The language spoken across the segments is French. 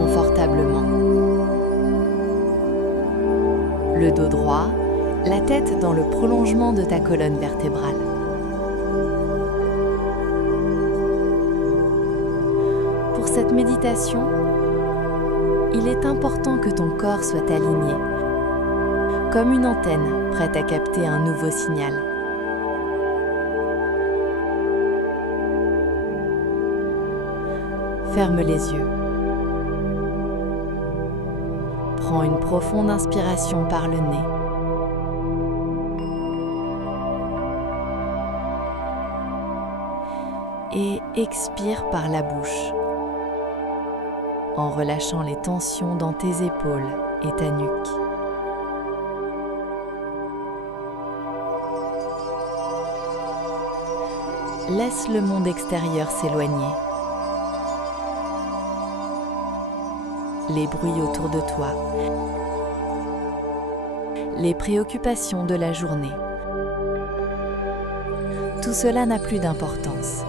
confortablement. Le dos droit, la tête dans le prolongement de ta colonne vertébrale. Pour cette méditation, il est important que ton corps soit aligné, comme une antenne prête à capter un nouveau signal. Ferme les yeux. Prends une profonde inspiration par le nez. Et expire par la bouche, en relâchant les tensions dans tes épaules et ta nuque. Laisse le monde extérieur s'éloigner. Les bruits autour de toi, les préoccupations de la journée. Tout cela n'a plus d'importance.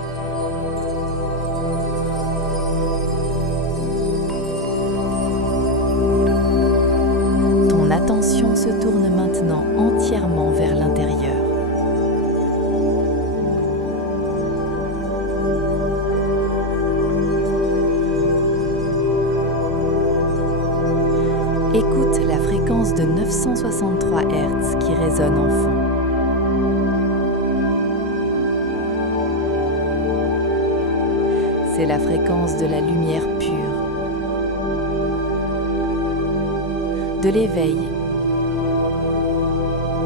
Ton attention se tourne maintenant entièrement vers l'intérieur. Écoute la fréquence de 963 Hz qui résonne en fond. C'est la fréquence de la lumière pure, de l'éveil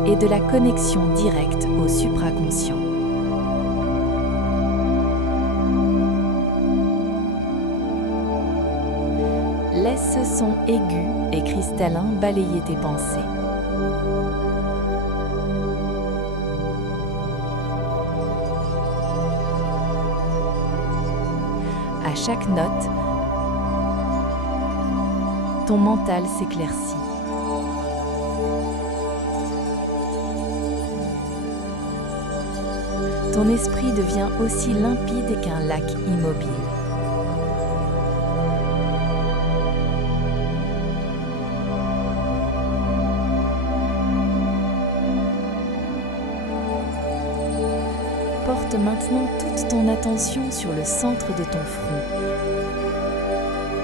et de la connexion directe au supraconscient. Laisse ce son aigu et cristallin balayer tes pensées. À chaque note, ton mental s'éclaircit. Ton esprit devient aussi limpide qu'un lac immobile. Porte maintenant toute ton attention sur le centre de ton front,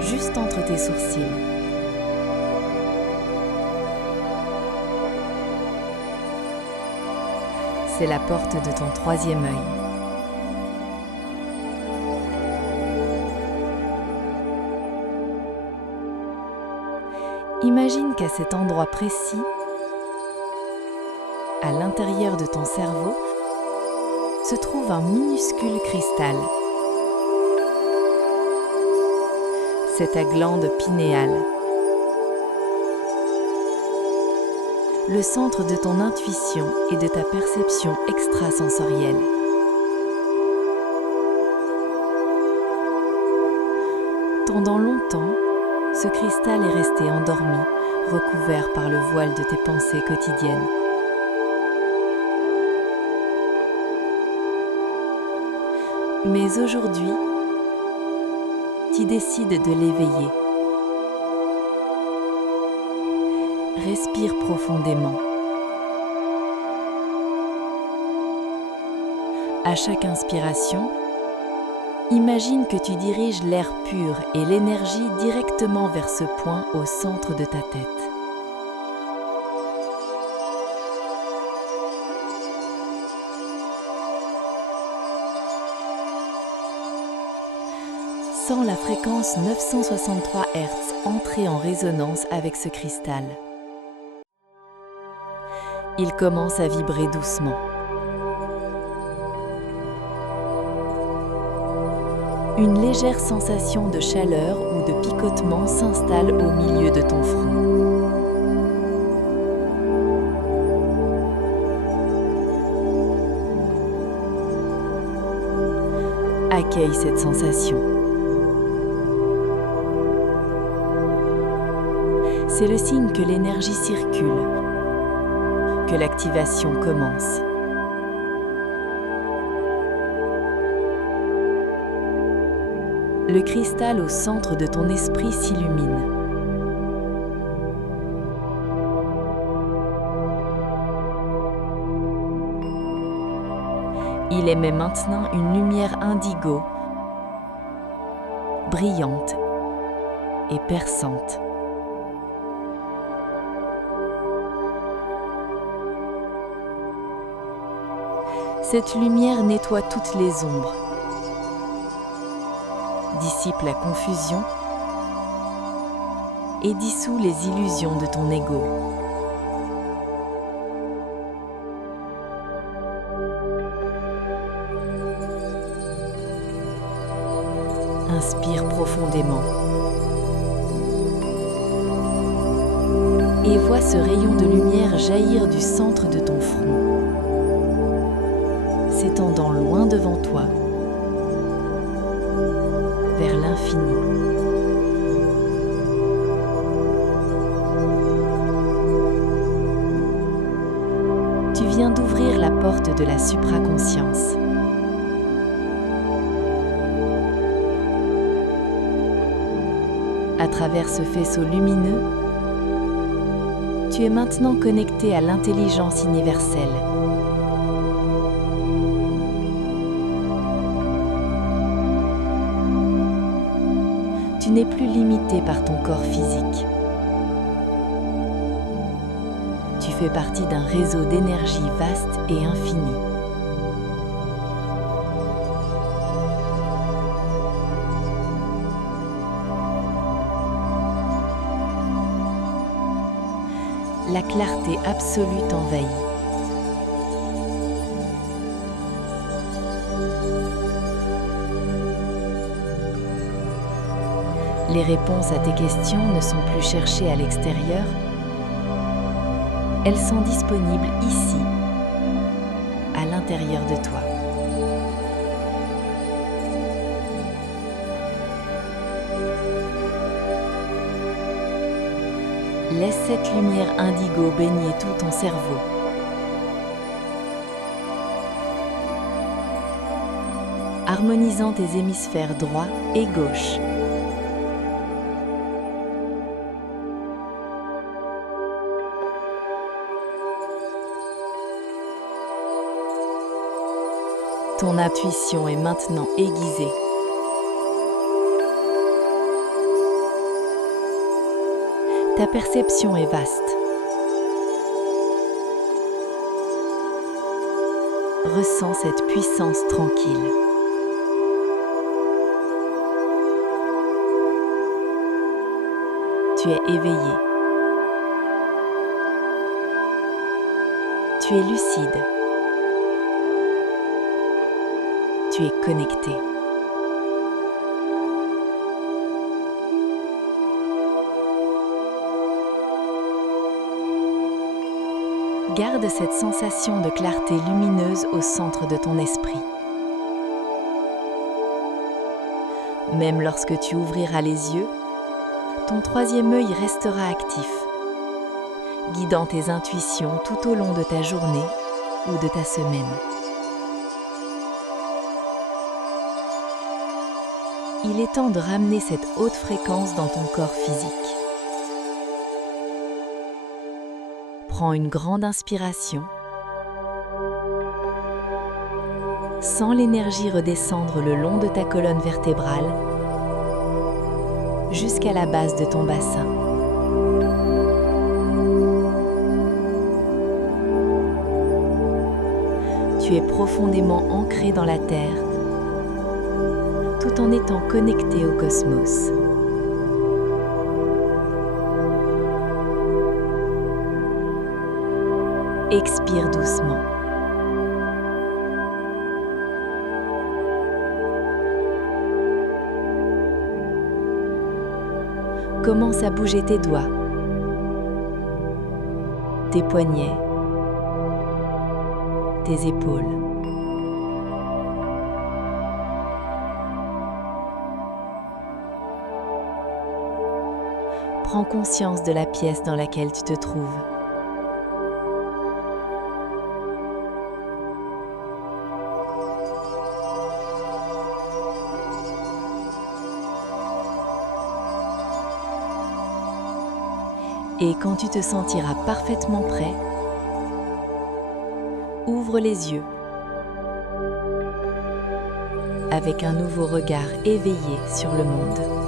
juste entre tes sourcils. C'est la porte de ton troisième œil. Imagine qu'à cet endroit précis, à l'intérieur de ton cerveau, se trouve un minuscule cristal. C'est ta glande pinéale, le centre de ton intuition et de ta perception extrasensorielle. Pendant longtemps, ce cristal est resté endormi, recouvert par le voile de tes pensées quotidiennes. Mais aujourd'hui, tu décides de l'éveiller. Respire profondément. À chaque inspiration, imagine que tu diriges l'air pur et l'énergie directement vers ce point au centre de ta tête. Sens la fréquence 963 Hz entrer en résonance avec ce cristal. Il commence à vibrer doucement. Une légère sensation de chaleur ou de picotement s'installe au milieu de ton front. Accueille cette sensation. C'est le signe que l'énergie circule, que l'activation commence. le cristal au centre de ton esprit s'illumine. Il émet maintenant une lumière indigo, brillante et perçante. Cette lumière nettoie toutes les ombres, dissipe la confusion et dissout les illusions de ton ego. Inspire profondément et vois ce rayon de lumière jaillir du centre de ton front, s'étendant loin devant toi, vers l'infini. Tu viens d'ouvrir la porte de la supraconscience. À travers ce faisceau lumineux, tu es maintenant connecté à l'intelligence universelle. Tu n'es plus limité par ton corps physique. Tu fais partie d'un réseau d'énergie vaste et infini. La clarté absolue t'envahit. Les réponses à tes questions ne sont plus cherchées à l'extérieur, elles sont disponibles ici, à l'intérieur de toi. Laisse cette lumière indigo baigner tout ton cerveau. Harmonisant tes hémisphères droit et gauche. Ton intuition est maintenant aiguisée. Ta perception est vaste. Ressens cette puissance tranquille. Tu es éveillé. Tu es lucide. Tu es connecté. Garde cette sensation de clarté lumineuse au centre de ton esprit. Même lorsque tu ouvriras les yeux, ton troisième œil restera actif, guidant tes intuitions tout au long de ta journée ou de ta semaine. Il est temps de ramener cette haute fréquence dans ton corps physique. Prends une grande inspiration. Sens l'énergie redescendre le long de ta colonne vertébrale jusqu'à la base de ton bassin. Tu es profondément ancré dans la terre, tout en étant connecté au cosmos. Expire doucement. Commence à bouger tes doigts, tes poignets, tes épaules. Prends conscience de la pièce dans laquelle tu te trouves. Et quand tu te sentiras parfaitement prêt, ouvre les yeux avec un nouveau regard éveillé sur le monde.